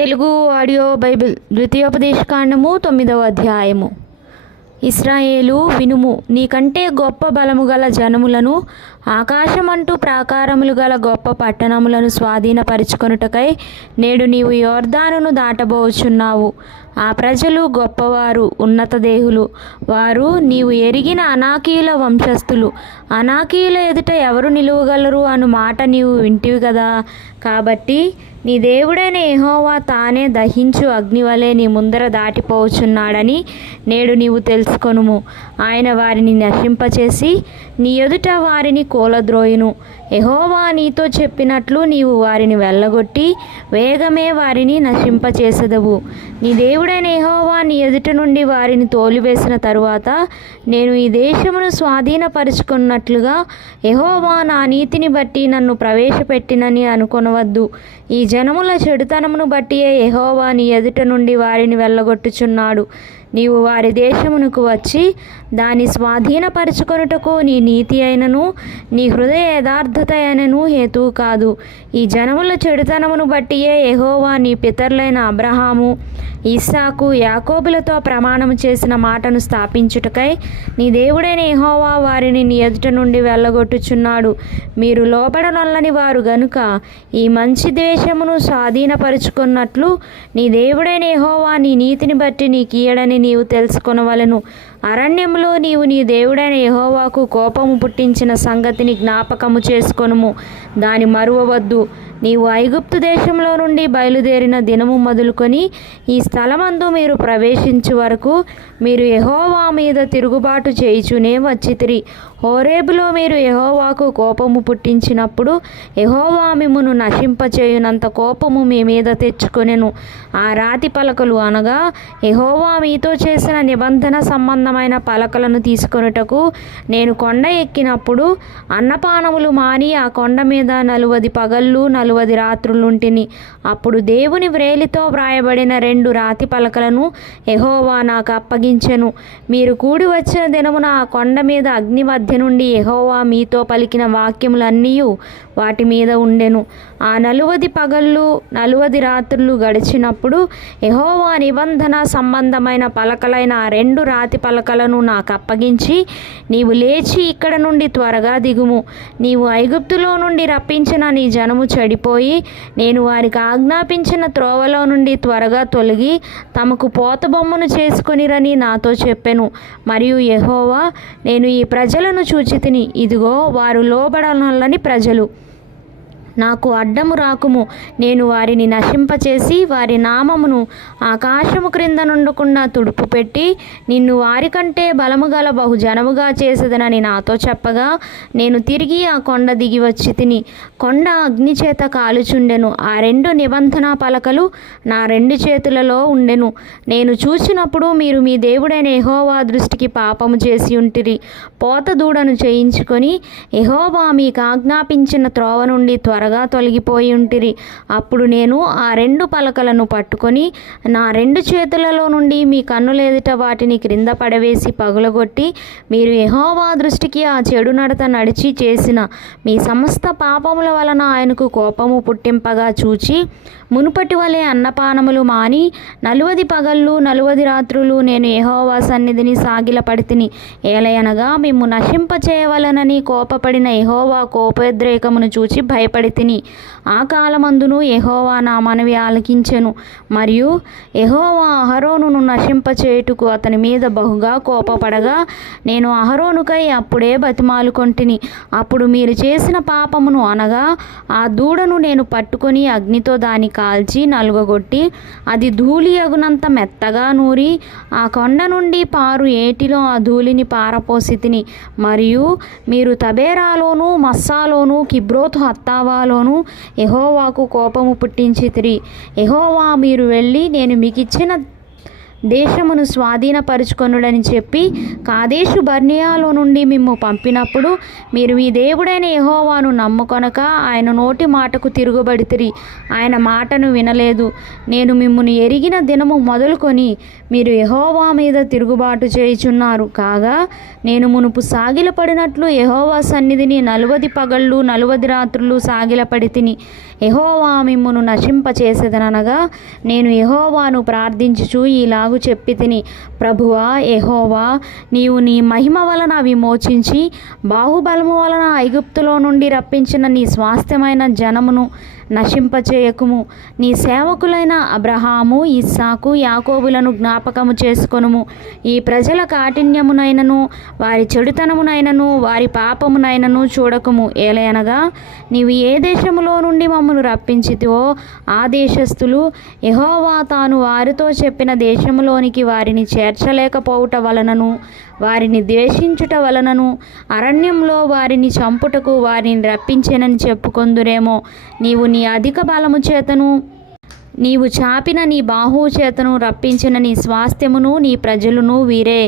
Telugu audio Bible ద్వితీయోపదేశకాండము 9వ అధ్యాయము. ఇశ్రాయేలు వినుము, నీకంటే గొప్ప బలము గల జనములను, ఆకాశమంటూ ప్రాకారములు గల గొప్ప పట్టణములను స్వాధీనపరుచుకొనుటకై నేడు నీవు యొర్దానును దాటబోచున్నావు. ఆ ప్రజలు గొప్పవారు, ఉన్నత దేహులు. వారు నీవు ఎరిగిన అనాకీయుల వంశస్థులు. అనాకీయుల ఎదుట ఎవరు నిలువగలరు అను మాట నీవు వింటివి కదా. కాబట్టి నీ దేవుడైన యెహోవా తానే దహించు అగ్నివలె నీ ముందర దాటిపోచున్నాడని నేడు నీవు తెలుసుకొనుము. ఆయన వారిని నశింపచేసి నీ ఎదుట వారిని కూలద్రోయును. యెహోవా నీతో చెప్పినట్లు నీవు వారిని వెళ్ళగొట్టి వేగమే వారిని నశింపచేసెదవు. నీ దేవుడైన యెహోవా నీ ఎదుట నుండి వారిని తోలివేసిన తరువాత నేను ఈ దేశమును స్వాధీనపరుచుకున్నట్లుగా యెహోవా నా నీతిని బట్టి నన్ను ప్రవేశపెట్టినని అనుకొనవద్దు. ఈ జనముల చెడుతనమును బట్టియే యెహోవా నీ ఎదుట నుండి వారిని వెళ్ళగొట్టుచున్నాడు. నీవు వారి దేశమునకు వచ్చి దాన్ని స్వాధీనపరుచుకొనుటకు నీ నీతి అయినను నీ హృదయ యథార్థత అయినను హేతువు కాదు. ఈ జనముల చెడుతనమును బట్టియే యెహోవా నీ పితరులైన అబ్రహాము, ఇస్సాకు, యాకోబులతో ప్రమాణము చేసిన మాటను స్థాపించుటకై నీ దేవుడైన యెహోవా వారిని నీ ఎదుట నుండి వెళ్ళగొట్టుచున్నాడు. మీరు లోబడనొల్లని వారు గనుక ఈ మంచి దేశమును స్వాధీనపరుచుకున్నట్లు నీ దేవుడైన యెహోవా నీ నీతిని బట్టి నీకియ్యడని నీవు తెలుసుకొనవలెను. అరణ్యములో నీవు నీ దేవుడైన యెహోవాకు కోపము పుట్టించిన సంగతిని జ్ఞాపకము చేసుకొనుము, దాని మరువవద్దు. నీవు ఐగుప్తు దేశంలో నుండి బయలుదేరిన దినము మొదలుకొని ఈ స్థలమందు మీరు ప్రవేశించు వరకు మీరు యెహోవా మీద తిరుగుబాటు చేయుచునే వచ్చితిరి. హోరేబులో మీరు యెహోవాకు కోపము పుట్టించినప్పుడు యెహోవా మిమ్మును నశింపచేయునంత కోపము మీ మీద తెచ్చుకొనెను. ఆ రాతి పలకలు అనగా యెహోవా మీతో చేసిన నిబంధన సంబంధమైన పలకలను తీసుకొనుటకు నేను కొండ ఎక్కినప్పుడు అన్నపానములు మాని ఆ కొండ మీద 40 పగళ్ళు 40 రాత్రులుంటిని. అప్పుడు దేవుని వ్రేలితో వ్రాయబడిన 2 రాతి పలకలను యెహోవా నాకు అప్పగించెను. మీరు కూడి వచ్చిన దినమున ఆ కొండ మీద అగ్ని మధ్య నుండి యెహోవా మీతో పలికిన వాక్యములన్నీ వాటి మీద ఉండెను. ఆ 40 పగళ్ళు 40 రాత్రులు గడిచినప్పుడు యెహోవా నిబంధన సంబంధమైన పలకలైన ఆ 2 రాతి పలకలను నాకు అప్పగించి, నీవు లేచి ఇక్కడ నుండి త్వరగా దిగుము. నీవు ఐగుప్తులో నుండి రప్పించిన నీ జనము చెడిపోయి నేను వారికి ఆజ్ఞాపించిన త్రోవలో నుండి త్వరగా తొలగి తమకు పోతబొమ్మను చేసుకొనిరని నాతో చెప్పెను. మరియు యెహోవా, నేను ఈ ప్రజలను చూచితిని, ఇదిగో వారు లోబడనొల్లని ప్రజలు. నాకు అడ్డము రాకుము. నేను వారిని నశింపచేసి వారి నామమును ఆకాశము క్రింద నుండకుండా తుడుపు పెట్టి నిన్ను వారికంటే బలము గల బహుజనముగా చేసేదనని నాతో చెప్పగా నేను తిరిగి ఆ కొండ దిగి వచ్చి తిని. కొండ అగ్ని చేత కాలుచుండెను. ఆ 2 నిబంధన పలకలు నా 2 చేతులలో ఉండెను. నేను చూసినప్పుడు మీరు మీ దేవుడైన యెహోవా దృష్టికి పాపము చేసి ఉంటిరి. పోత దూడను చేయించుకొని యెహోవా మీకు ఆజ్ఞాపించిన త్రోవ నుండి త్వరగా తొలగిపోయి ఉంటిరి. అప్పుడు నేను ఆ 2 పలకలను పట్టుకొని నా 2 చేతులలో నుండి మీ కన్నులెదుట వాటిని క్రింద పడవేసి పగులగొట్టి మీరు యెహోవా దృష్టికి ఆ చెడు నడత నడిచి చేసిన మీ సమస్త పాపముల వలన ఆయనకు కోపము పుట్టింపగా చూచి మునుపటి వలె అన్నపానములు మాని 40 పగళ్ళు 40 రాత్రులు నేను యెహోవా సన్నిధిని సాగిలపడితిని. ఏలయనగా మిమ్ము నశింపచేయవలనని కోపపడిన యెహోవా కోపోద్రేకమును చూచి భయపడితిని. ఆ కాలమందును యెహోవా నా మనవి ఆలకించెను. మరియు యెహోవా అహరోనును నశింపచేయుటకు అతని మీద బహుగా కోపపడగా నేను అహరోనుకై అప్పుడే బతిమాలుకొంటిని. అప్పుడు మీరు చేసిన పాపమును అనగా ఆ దూడను నేను పట్టుకొని అగ్నితో దాన్ని కాల్చి నలుగగొట్టి అది ధూళి అగునంత మెత్తగా నూరి ఆ కొండ నుండి పారు ఏటిలో ఆ ధూళిని పారపోసితిని. మరియు మీరు తబేరాలోను మస్సాలోను కిబ్రోతు హత్తావాలోను యెహోవాకు కోపము పుట్టించితిరి. యెహోవా, మీరు వెళ్ళి నేను మీకిచ్చిన దేశమును స్వాధీనపరుచుకొనుడని చెప్పి కాదేశు బర్నియాలో నుండి మిమ్ము పంపినప్పుడు మీరు మీ దేవుడైన యెహోవాను నమ్ముకొనక ఆయన నోటి మాటకు తిరుగుబడితిరి. ఆయన మాటను వినలేదు. నేను మిమ్మును ఎరిగిన దినము మొదలుకొని మీరు యెహోవా మీద తిరుగుబాటు చేయుచున్నారు. కాగా నేను మునుపు సాగిలపడినట్లు యెహోవా సన్నిధిని 40 పగళ్ళు 40 రాత్రులు సాగిలపడి తిని యెహోవా మిమ్మును నశింపచేసేదనగా నేను యెహోవాను ప్రార్థించుచు ఈలాగు చెప్పి తిని, ప్రభువా యెహోవా, నీవు నీ మహిమ వలన విమోచించి బాహుబలము వలన ఐగుప్తులో నుండి రప్పించిన నీ స్వాస్థ్యమైన జనమును నశింపచేయకుము. నీ సేవకులైన అబ్రహాము, ఇస్సాకు, యాకోబులను జ్ఞాపకము చేసుకొనుము. ఈ ప్రజల కాఠిన్యమునైనను వారి చెడుతనమునైనను వారి పాపమునైనను చూడకుము. ఏలయనగా నీవు ఏ దేశములో నుండి మమ్మను రప్పించితివో ఆ దేశస్థులు యెహోవా తాను వారితో చెప్పిన దేశములోనికి వారిని చేర్చలేకపోవుట వలనను వారిని ద్వేషించుట వలనను అరణ్యంలో వారిని చంపుటకు వారిని రప్పించెనని చెప్పుకొందురేమో. నీవు నీ అధిక బలము చేతను నీవు చాపిన నీ బాహువు చేతను రప్పించిన నీ స్వాస్థ్యమును నీ ప్రజలును వీరే.